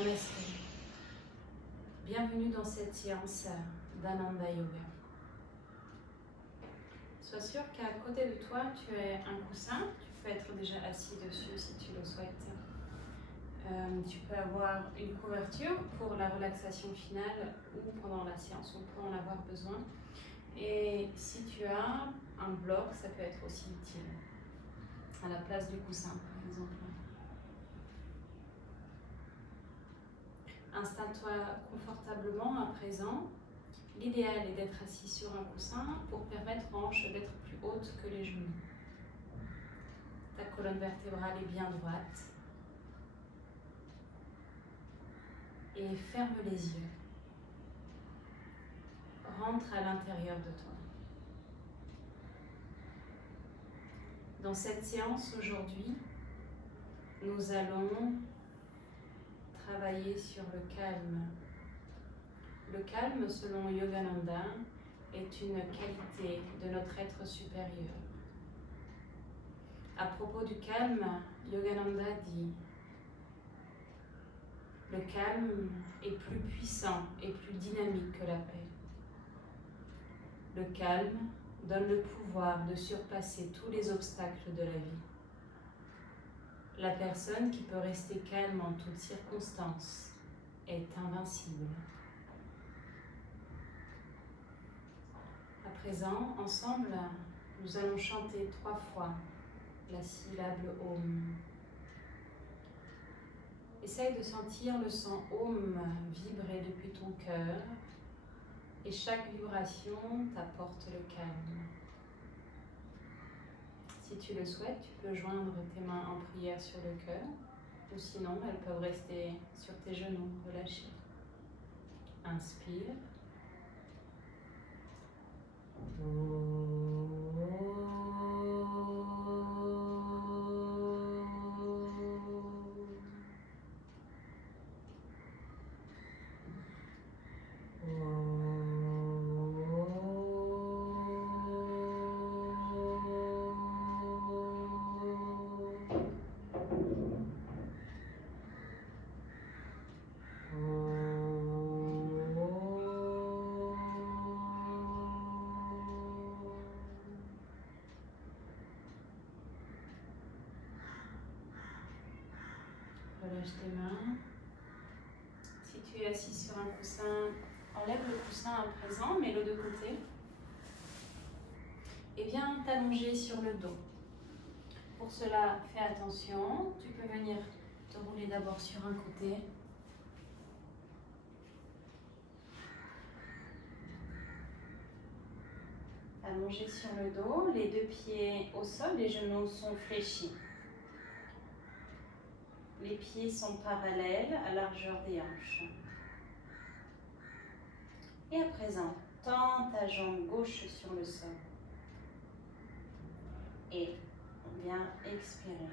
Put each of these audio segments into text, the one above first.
Namasté. Bienvenue dans cette séance d'Ananda Yoga. Sois sûr qu'à côté de toi, tu as un coussin. Tu peux être déjà assis dessus si tu le souhaites. Tu peux avoir une couverture pour la relaxation finale ou pendant la séance. On peut en avoir besoin. Et si tu as un bloc, ça peut être aussi utile. À la place du coussin, par exemple. Installe-toi confortablement à présent. L'idéal est d'être assis sur un coussin pour permettre aux hanches d'être plus hautes que les genoux. Ta colonne vertébrale est bien droite. Et ferme les yeux. Rentre à l'intérieur de toi. Dans cette séance aujourd'hui, nous allons travailler sur le calme. Le calme, selon Yogananda, est une qualité de notre être supérieur. À propos du calme, Yogananda dit: le calme est plus puissant et plus dynamique que la paix. Le calme donne le pouvoir de surpasser tous les obstacles de la vie. La personne qui peut rester calme en toutes circonstances est invincible. À présent, ensemble, nous allons chanter 3 fois la syllabe Om. Essaye de sentir le son Om vibrer depuis ton cœur et chaque vibration t'apporte le calme. Si tu le souhaites, tu peux joindre tes mains en prière sur le cœur ou sinon elles peuvent rester sur tes genoux relâchés. Inspire. Relâche tes mains. Si tu es assis sur un coussin, enlève le coussin à présent, mets-le de côté. Et viens t'allonger sur le dos. Pour cela, fais attention. Tu peux venir te rouler d'abord sur un côté. Allongé sur le dos, les 2 pieds au sol, les genoux sont fléchis. Les pieds sont parallèles à la largeur des hanches. Et à présent, tends ta jambe gauche sur le sol. Et on vient expirer.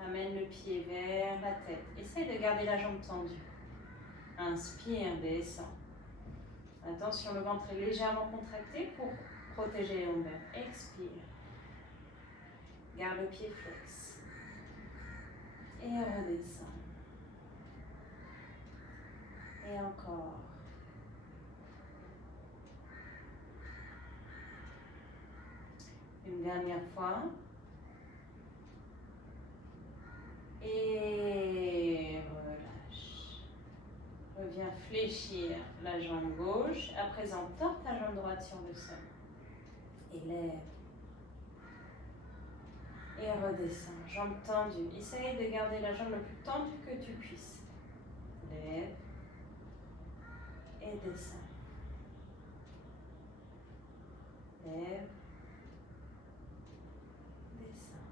Ramène le pied vers la tête. Essaye de garder la jambe tendue. Inspire, descends. Attention, le ventre est légèrement contracté pour protéger les lombaires. Expire. Garde le pied flex. Et redescends. Et encore. Une dernière fois. Et relâche. Reviens fléchir la jambe gauche. À présent, tords ta jambe droite sur le sol. Et lève. Et redescends. Jambe tendue. Essaye de garder la jambe le plus tendue que tu puisses. Lève. Et descends. Lève. Descends.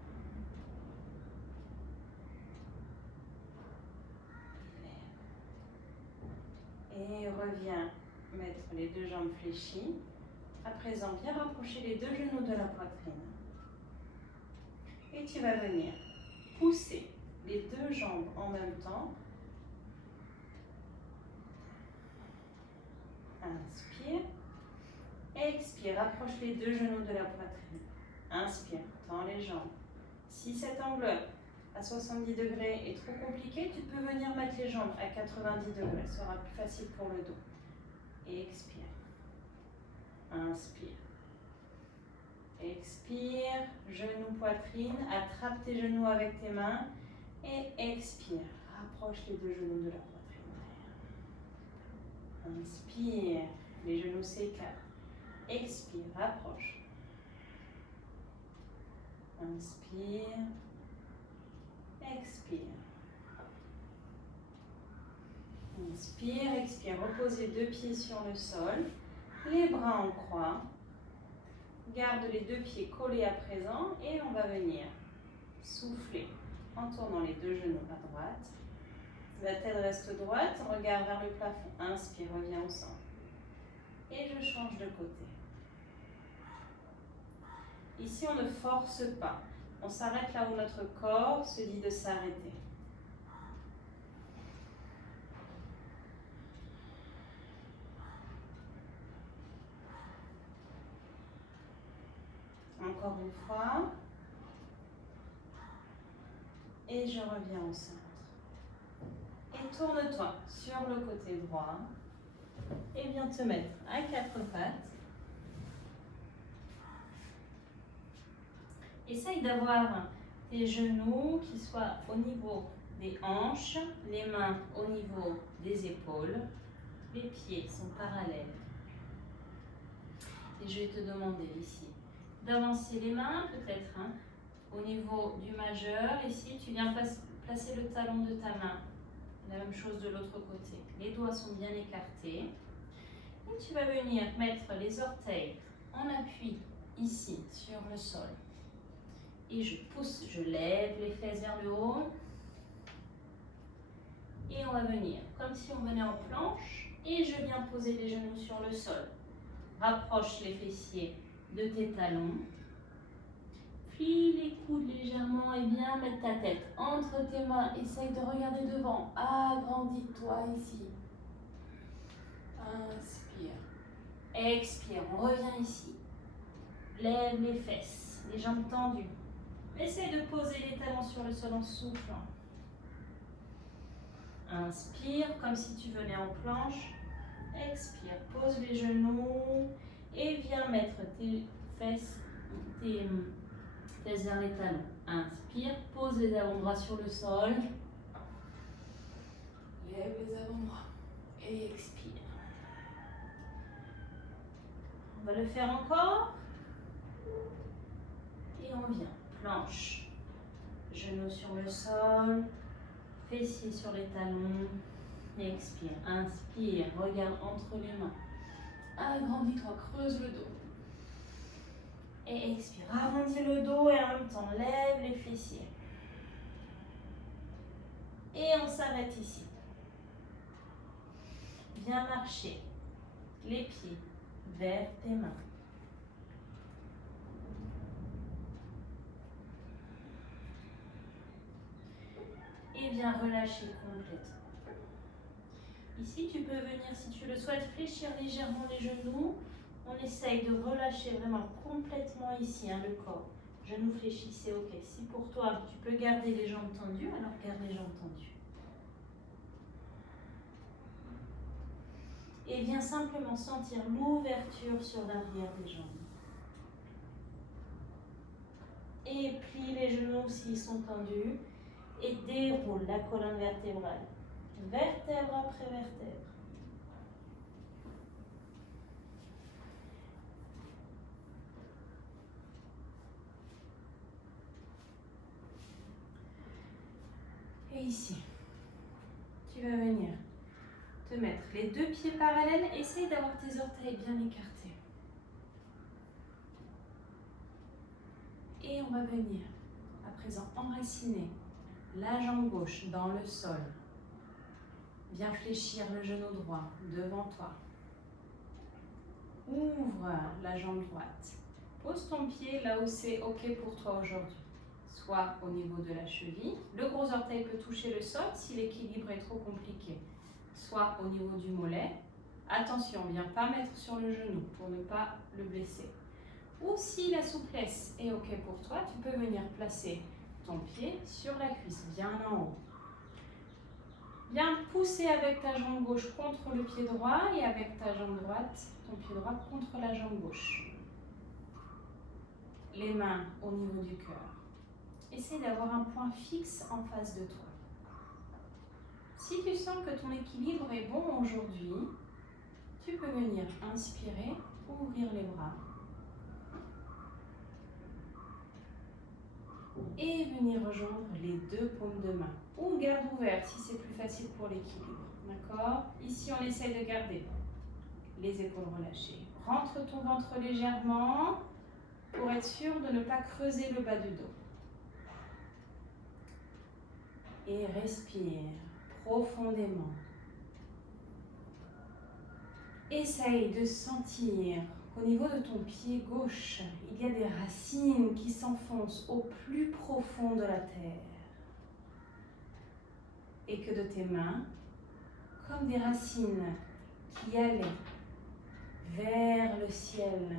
Et reviens mettre les 2 jambes fléchies. À présent, viens rapprocher les 2 genoux de la poitrine. Et tu vas venir pousser les 2 jambes en même temps. Inspire. Expire, rapproche les 2 genoux de la poitrine. Inspire, tends les jambes. Si cet angle à 70 degrés est trop compliqué, tu peux venir mettre les jambes à 90 degrés. Ce sera plus facile pour le dos. Et expire. Inspire. Expire. Genou, poitrine. Attrape tes genoux avec tes mains. Et expire. Rapproche les deux genoux de la poitrine. Inspire. Les genoux s'écartent. Expire. Rapproche. Inspire. Expire. Inspire, expire. Reposez deux pieds sur le sol. Les bras en croix. Garde les deux pieds collés à présent et on va venir souffler en tournant les deux genoux à droite. La tête reste droite, regard vers le plafond. Inspire, reviens au centre. Et je change de côté. Ici, on ne force pas. On s'arrête là où notre corps se dit de s'arrêter. Encore une fois. Et je reviens au centre. Et tourne-toi sur le côté droit. Et viens te mettre à quatre pattes. Essaye d'avoir tes genoux qui soient au niveau des hanches, les mains au niveau des épaules. Les pieds sont parallèles. Et je vais te demander ici d'avancer les mains peut-être au niveau du majeur. Ici, tu viens placer le talon de ta main. La même chose de l'autre côté. Les doigts sont bien écartés. Et tu vas venir mettre les orteils en appui ici sur le sol. Et je pousse, je lève les fesses vers le haut. Et on va venir comme si on venait en planche. Et je viens poser les genoux sur le sol. Rapproche les fessiers de tes talons. Plie les coudes légèrement et viens mettre ta tête entre tes mains. Essaye de regarder devant. Agrandis-toi ici. Inspire. Expire. On revient ici. Lève les fesses, les jambes tendues. Essaye de poser les talons sur le sol en soufflant. Inspire comme si tu venais en planche. Expire. Pose les genoux et viens mettre tes fesses, tes vers les talons. Inspire, pose les avant-bras sur le sol. Lève les avant-bras et expire. On va le faire encore. Et on vient. Planche. Genoux sur le sol. Fessiers sur les talons. Et expire. Inspire. Regarde entre les mains. Agrandis-toi. Creuse le dos. Et expire, arrondis le dos et en même temps lève les fessiers. Et on s'arrête ici. Viens marcher les pieds vers tes mains. Et viens relâcher complètement. Ici, tu peux venir, si tu le souhaites, fléchir légèrement les genoux. On essaye de relâcher vraiment complètement ici le corps. Genoux fléchis, c'est ok. Si pour toi, tu peux garder les jambes tendues, alors garde les jambes tendues. Et viens simplement sentir l'ouverture sur l'arrière des jambes. Et plie les genoux s'ils sont tendus. Et déroule la colonne vertébrale. Vertèbre après vertèbre. Et ici, tu vas venir te mettre les deux pieds parallèles. Essaye d'avoir tes orteils bien écartés. Et on va venir à présent enraciner la jambe gauche dans le sol. Viens fléchir le genou droit devant toi. Ouvre la jambe droite. Pose ton pied là où c'est ok pour toi aujourd'hui. Soit au niveau de la cheville. Le gros orteil peut toucher le sol si l'équilibre est trop compliqué. Soit au niveau du mollet. Attention, viens pas mettre sur le genou pour ne pas le blesser. Ou si la souplesse est ok pour toi, tu peux venir placer ton pied sur la cuisse, bien en haut. Viens pousser avec ta jambe gauche contre le pied droit et avec ta jambe droite, ton pied droit contre la jambe gauche. Les mains au niveau du cœur. Essaye d'avoir un point fixe en face de toi. Si tu sens que ton équilibre est bon aujourd'hui, tu peux venir inspirer, ouvrir les bras et venir rejoindre les deux paumes de main. Ou garde ouvert si c'est plus facile pour l'équilibre. D'accord? Ici, on essaye de garder les épaules relâchées. Rentre ton ventre légèrement pour être sûr de ne pas creuser le bas du dos. Et respire profondément. Essaye de sentir qu'au niveau de ton pied gauche, il y a des racines qui s'enfoncent au plus profond de la terre. Et que de tes mains, comme des racines qui allaient vers le ciel.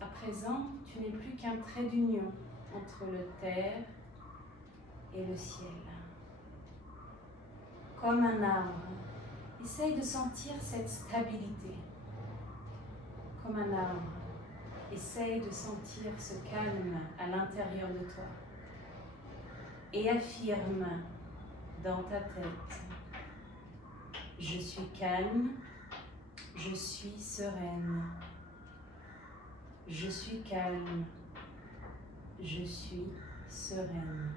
À présent, tu n'es plus qu'un trait d'union entre le terre et le ciel. Comme un arbre, essaye de sentir cette stabilité. Comme un arbre, essaye de sentir ce calme à l'intérieur de toi. Et affirme dans ta tête, je suis calme, je suis sereine. Je suis calme, je suis sereine.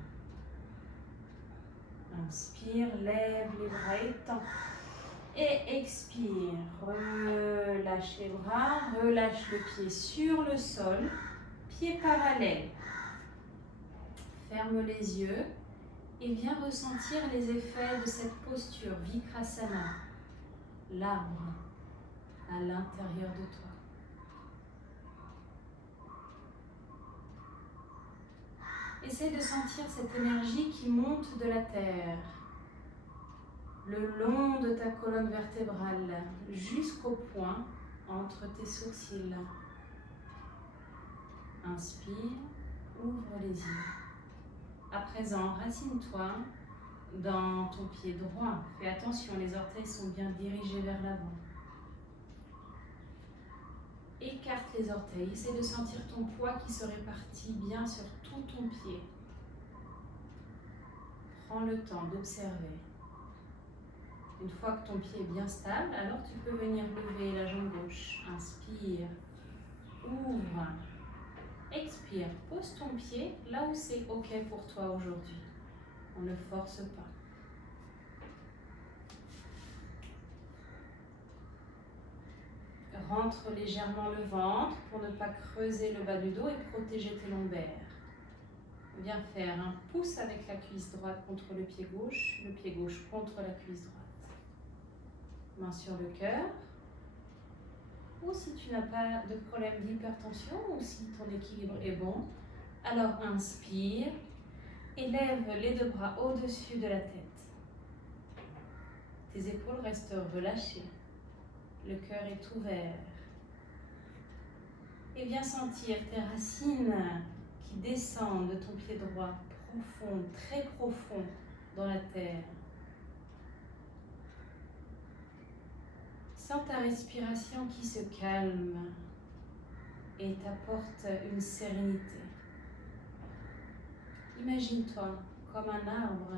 Inspire, lève les bras, étends. Et expire, relâche les bras, relâche le pied sur le sol, pied parallèle. Ferme les yeux et viens ressentir les effets de cette posture, Vikrasana, l'arbre à l'intérieur de toi. Essaye de sentir cette énergie qui monte de la terre, le long de ta colonne vertébrale, jusqu'au point entre tes sourcils. Inspire, ouvre les yeux. À présent, racine-toi dans ton pied droit. Fais attention, les orteils sont bien dirigés vers l'avant. Écarte les orteils, essaie de sentir ton poids qui se répartit bien sur tout ton pied. Prends le temps d'observer. Une fois que ton pied est bien stable, alors tu peux venir lever la jambe gauche. Inspire, ouvre, expire. Pose ton pied là où c'est OK pour toi aujourd'hui. On ne force pas. Rentre légèrement le ventre pour ne pas creuser le bas du dos et protéger tes lombaires. Viens faire un pouce avec la cuisse droite contre le pied gauche contre la cuisse droite. Main sur le cœur. Ou si tu n'as pas de problème d'hypertension ou si ton équilibre est bon, alors inspire et lève les deux bras au-dessus de la tête. Tes épaules restent relâchées. Le cœur est ouvert. Et viens sentir tes racines qui descendent de ton pied droit, profond, très profond dans la terre. Sens ta respiration qui se calme et t'apporte une sérénité. Imagine-toi comme un arbre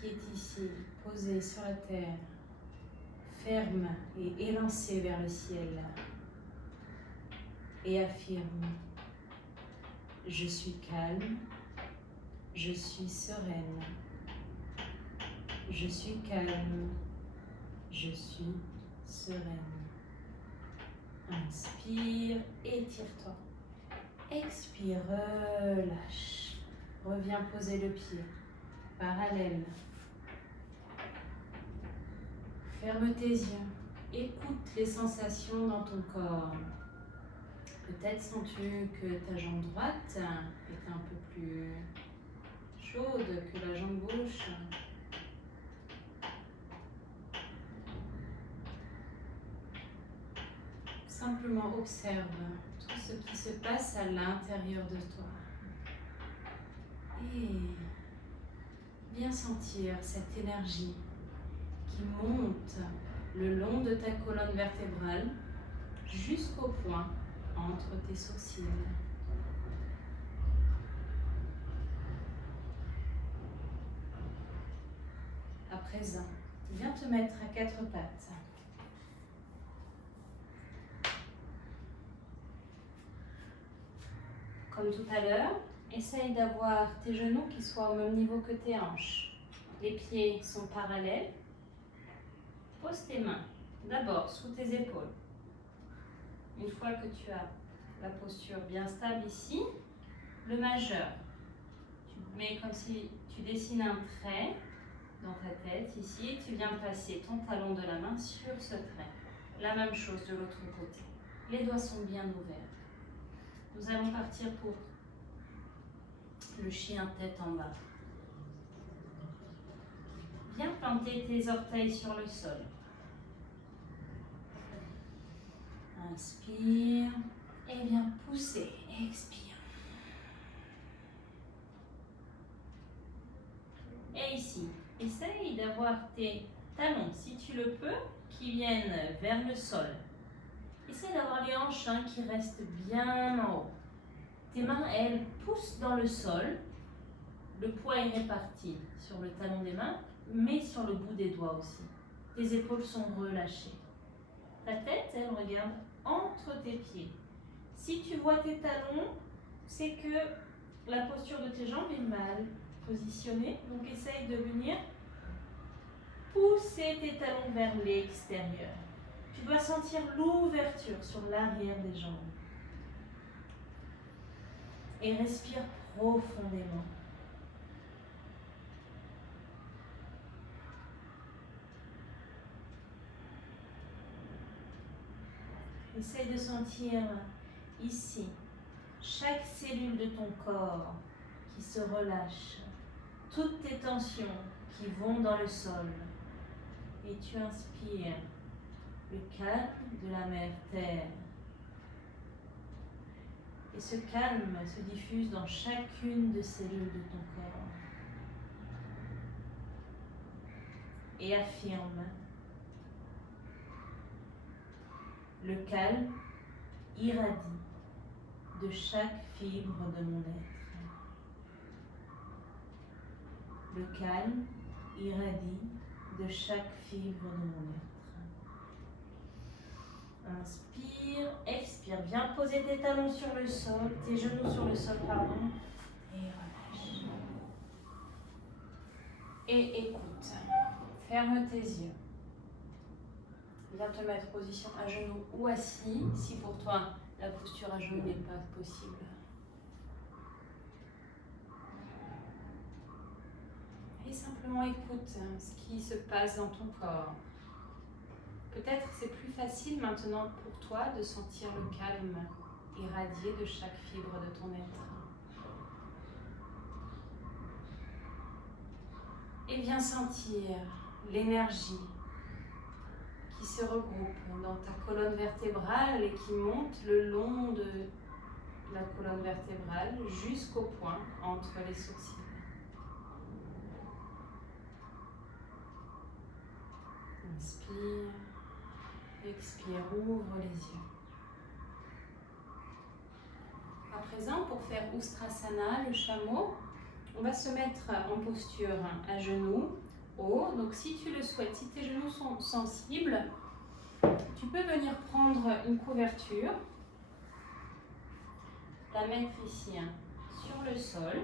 qui est ici, posé sur la terre, ferme et élancé vers le ciel. Et affirme, je suis calme, je suis sereine, je suis calme, je suis sereine. Inspire, étire-toi. Expire, relâche. Reviens poser le pied, parallèle. Ferme tes yeux, écoute les sensations dans ton corps. Peut-être sens-tu que ta jambe droite est un peu plus chaude que la jambe gauche. simplement observe tout ce qui se passe à l'intérieur de toi. Et viens sentir cette énergie qui monte le long de ta colonne vertébrale jusqu'au point entre tes sourcils. À présent, viens te mettre à quatre pattes. Comme tout à l'heure, essaye d'avoir tes genoux qui soient au même niveau que tes hanches. Les pieds sont parallèles. Pose tes mains d'abord sous tes épaules. Une fois que tu as la posture bien stable ici, le majeur, tu mets comme si tu dessines un trait dans ta tête ici et tu viens passer ton talon de la main sur ce trait. La même chose de l'autre côté. Les doigts sont bien ouverts. Nous allons partir pour le chien tête en bas. Viens planter tes orteils sur le sol. Inspire et viens pousser. Expire. Et ici, essaye d'avoir tes talons, si tu le peux, qui viennent vers le sol. Essaye d'avoir les hanches qui restent bien en haut. Tes mains, elles, poussent dans le sol. Le poids est réparti sur le talon des mains, mais sur le bout des doigts aussi. Tes épaules sont relâchées. Ta tête, elle regarde entre tes pieds. Si tu vois tes talons, c'est que la posture de tes jambes est mal positionnée. Donc, essaye de venir pousser tes talons vers l'extérieur. Tu dois sentir l'ouverture sur l'arrière des jambes. Et respire profondément. Essaye de sentir ici chaque cellule de ton corps qui se relâche, toutes tes tensions qui vont dans le sol. Et tu inspires le calme de la mère Terre. Et ce calme se diffuse dans chacune des cellules de ton corps. Et affirme: le calme irradie de chaque fibre de mon être. Le calme irradie de chaque fibre de mon être. Inspire, expire. Viens poser tes talons sur le sol, tes genoux sur le sol, pardon. Et relâche. Et écoute. Ferme tes yeux. Viens te mettre en position à genoux ou assis, si pour toi la posture à genoux n'est pas possible. Et simplement écoute ce qui se passe dans ton corps. Peut-être c'est plus facile maintenant pour toi de sentir le calme irradié de chaque fibre de ton être. Et viens sentir l'énergie qui se regroupe dans ta colonne vertébrale et qui monte le long de la colonne vertébrale jusqu'au point entre les sourcils. Inspire, expire, ouvre les yeux. À présent, pour faire Ustrasana, le chameau, on va se mettre en posture à genoux, haut. Donc si tu le souhaites, si tes genoux sont sensibles, tu peux venir prendre une couverture, la mettre ici sur le sol.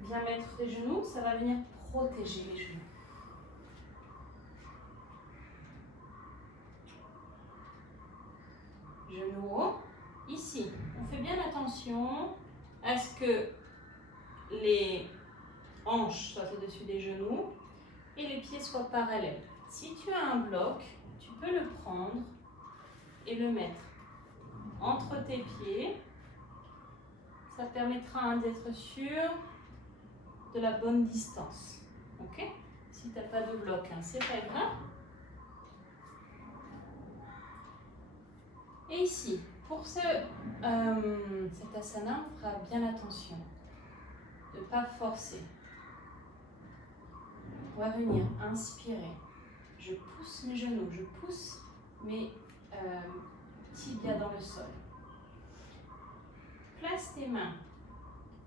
Viens mettre tes genoux, ça va venir protéger les genoux. Genoux haut. Ici, on fait bien attention à ce que les hanches soient au-dessus des genoux et les pieds soient parallèles. Si tu as un bloc, tu peux le prendre et le mettre entre tes pieds. Ça permettra d'être sûr de la bonne distance. Ok? Si tu n'as pas de bloc, c'est pas grave. Et ici, pour cet asana, on fera bien attention de ne pas forcer. On va venir inspirer. Je pousse mes genoux, je pousse mes tibias dans le sol. Place tes mains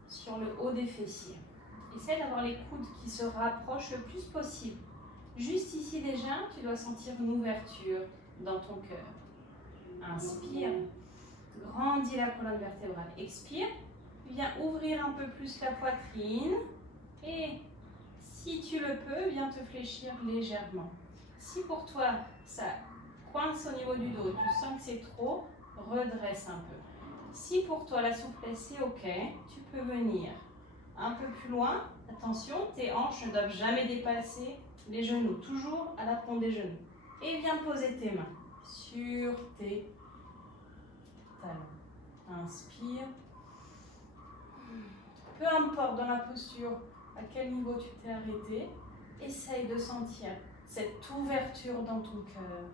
sur le haut des fessiers. Essaie d'avoir les coudes qui se rapprochent le plus possible. Juste ici déjà, tu dois sentir une ouverture dans ton cœur. Inspire, grandis la colonne vertébrale. Expire, viens ouvrir un peu plus la poitrine. Et si tu le peux, viens te fléchir légèrement. Si pour toi, ça coince au niveau du dos, tu sens que c'est trop, redresse un peu. Si pour toi, la souplesse est OK, tu peux venir un peu plus loin. Attention, tes hanches ne doivent jamais dépasser les genoux, toujours à la pointe des genoux. Et viens poser tes mains sur tes talons. Inspire. Peu importe dans la posture à quel niveau tu t'es arrêté, essaye de sentir cette ouverture dans ton cœur.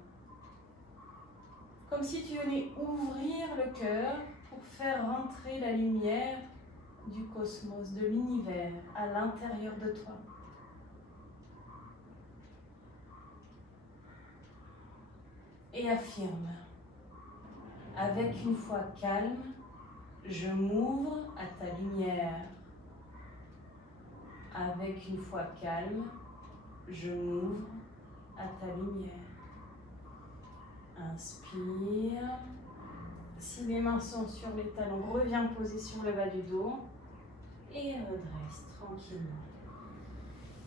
Comme si tu venais ouvrir le cœur pour faire rentrer la lumière du cosmos, de l'univers à l'intérieur de toi. Et affirme, avec une foi calme, je m'ouvre à ta lumière. Avec une foi calme, je m'ouvre à ta lumière. Inspire. Si les mains sont sur les talons, reviens poser sur le bas du dos. Et redresse tranquillement.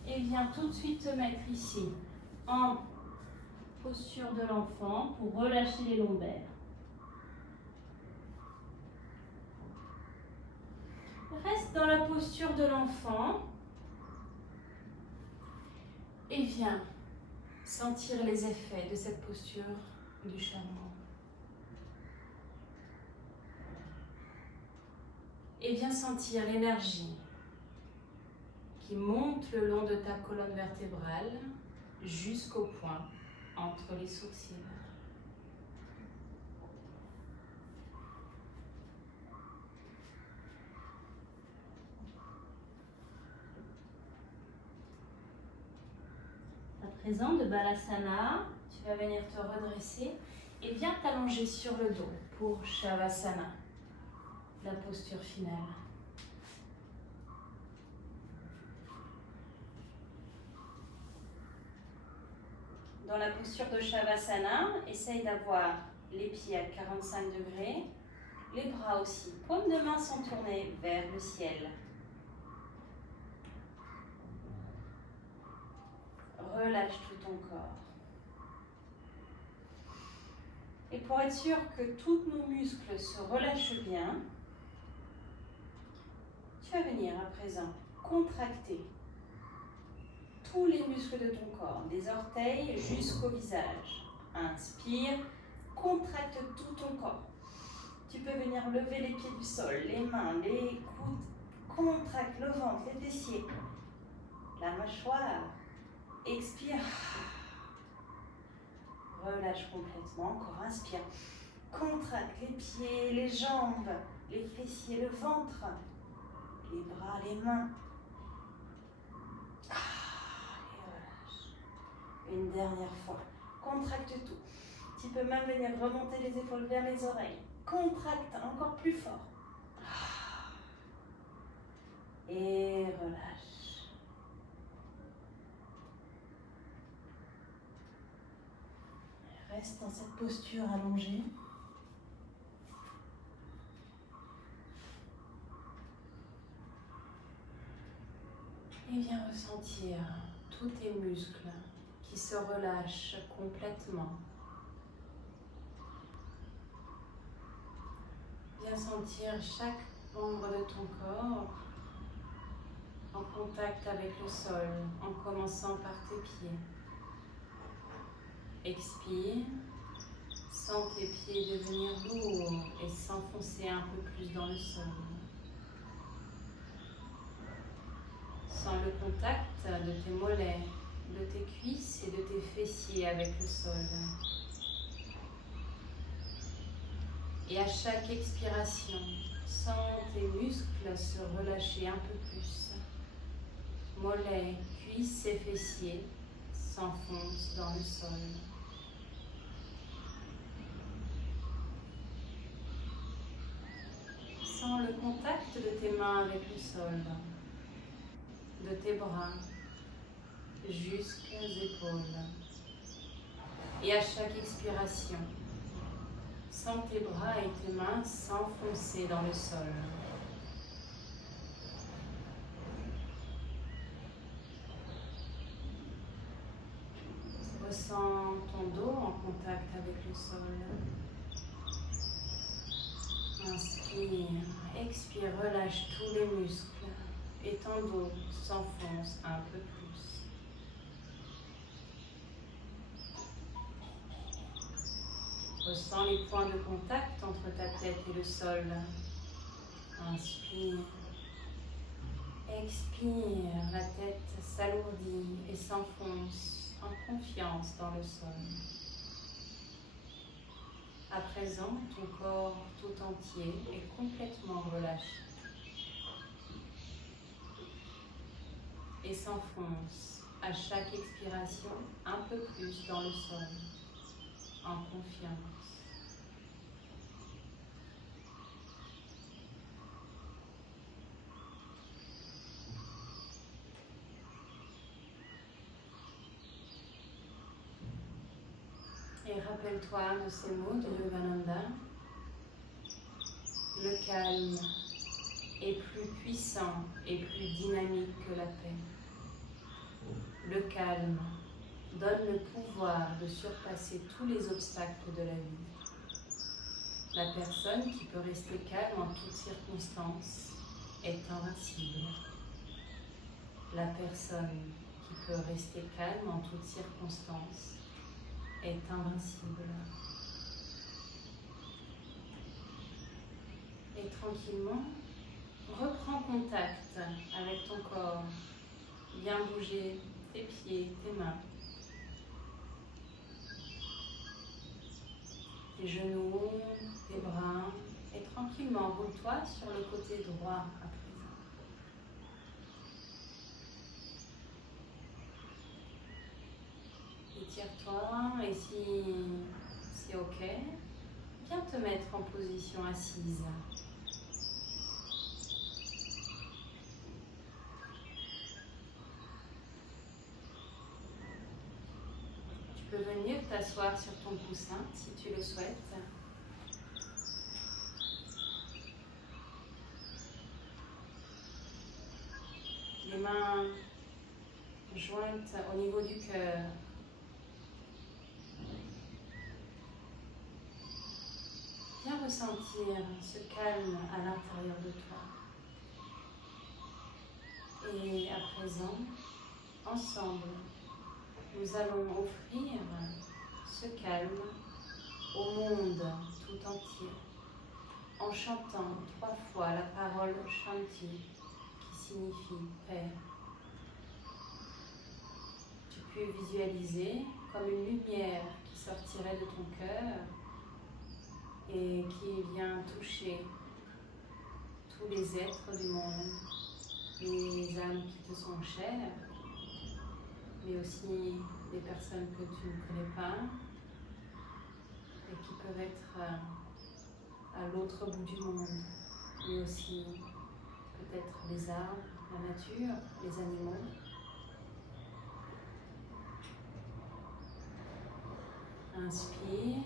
Et viens tout de suite te mettre ici, en posture de l'enfant, pour relâcher les lombaires. Reste dans la posture de l'enfant. Et viens sentir les effets de cette posture du chameau. Et viens sentir l'énergie qui monte le long de ta colonne vertébrale jusqu'au point entre les sourcils. À présent, de Balasana, tu vas venir te redresser et viens t'allonger sur le dos pour Shavasana, la posture finale. Dans la posture de Shavasana, essaye d'avoir les pieds à 45 degrés, les bras aussi. Paumes de main sont tournées vers le ciel. Relâche tout ton corps. Et pour être sûr que tous nos muscles se relâchent bien, tu vas venir à présent contracter tous les muscles de ton corps, des orteils jusqu'au visage. Inspire, contracte tout ton corps. Tu peux venir lever les pieds du sol, les mains, les coudes, contracte le ventre, les fessiers, la mâchoire. Expire. Relâche complètement. Encore, inspire. Contracte les pieds, les jambes, les fessiers, le ventre, les bras, les mains. Et relâche. Une dernière fois. Contracte tout. Tu peux même venir remonter les épaules vers les oreilles. Contracte encore plus fort. Et relâche. Reste dans cette posture allongée. Et viens ressentir tous tes muscles qui se relâchent complètement. Viens sentir chaque membre de ton corps en contact avec le sol, en commençant par tes pieds. Expire, sens tes pieds devenir lourds et s'enfoncer un peu plus dans le sol. Sens le contact de tes mollets, de tes cuisses et de tes fessiers avec le sol. Et à chaque expiration, sens tes muscles se relâcher un peu plus. Mollets, cuisses et fessiers s'enfoncent dans le sol. Sens le contact de tes mains avec le sol, de tes bras jusqu'aux épaules. Et à chaque expiration, sens tes bras et tes mains s'enfoncer dans le sol. Ressens ton dos en contact avec le sol. Inspire, expire, relâche tous les muscles et ton dos s'enfonce un peu plus. Ressens les points de contact entre ta tête et le sol. Inspire, expire, la tête s'alourdit et s'enfonce en confiance dans le sol. À présent, ton corps tout entier est complètement relâché et s'enfonce à chaque expiration un peu plus dans le sol, en confiance. Et rappelle-toi de ces mots de Yogananda. Le calme est plus puissant et plus dynamique que la paix. Le calme donne le pouvoir de surpasser tous les obstacles de la vie. La personne qui peut rester calme en toutes circonstances est invincible. La personne qui peut rester calme en toutes circonstances est invincible. Et tranquillement, reprends contact avec ton corps. Viens bouger tes pieds, tes mains, tes genoux, tes bras. Et tranquillement, roule-toi sur le côté droit à présent. Étire-toi et si c'est ok, viens te mettre en position assise. Tu peux venir t'asseoir sur ton coussin si tu le souhaites. Les mains jointes au niveau du cœur. Viens ressentir ce calme à l'intérieur de toi. Et à présent, ensemble, nous allons offrir ce calme au monde tout entier en chantant 3 fois la parole Shanti qui signifie paix. Tu peux visualiser comme une lumière qui sortirait de ton cœur et qui vient toucher tous les êtres du monde, les âmes qui te sont chères, mais aussi des personnes que tu ne connais pas et qui peuvent être à l'autre bout du monde, mais aussi peut-être les arbres, la nature, les animaux. Inspire.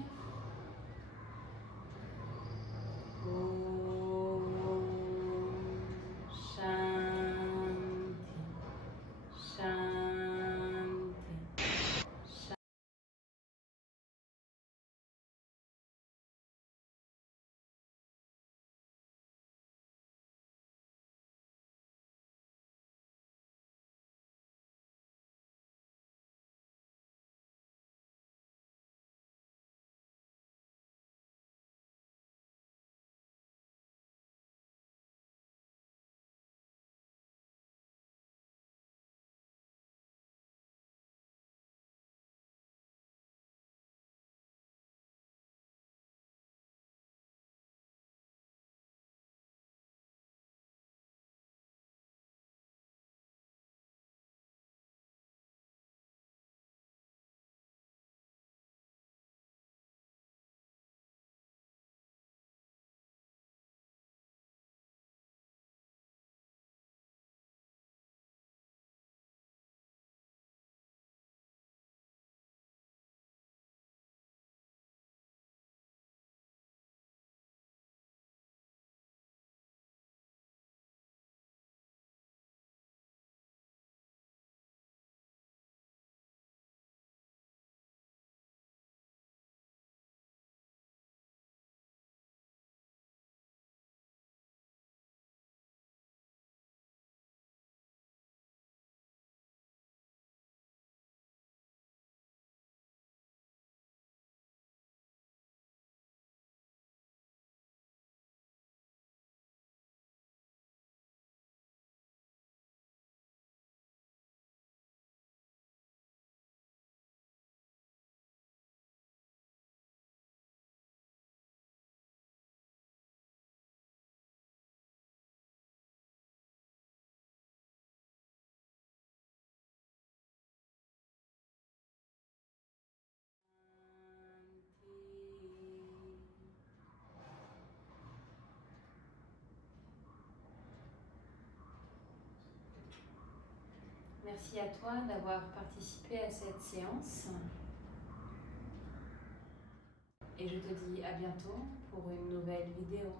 Merci à toi d'avoir participé à cette séance. Et je te dis à bientôt pour une nouvelle vidéo.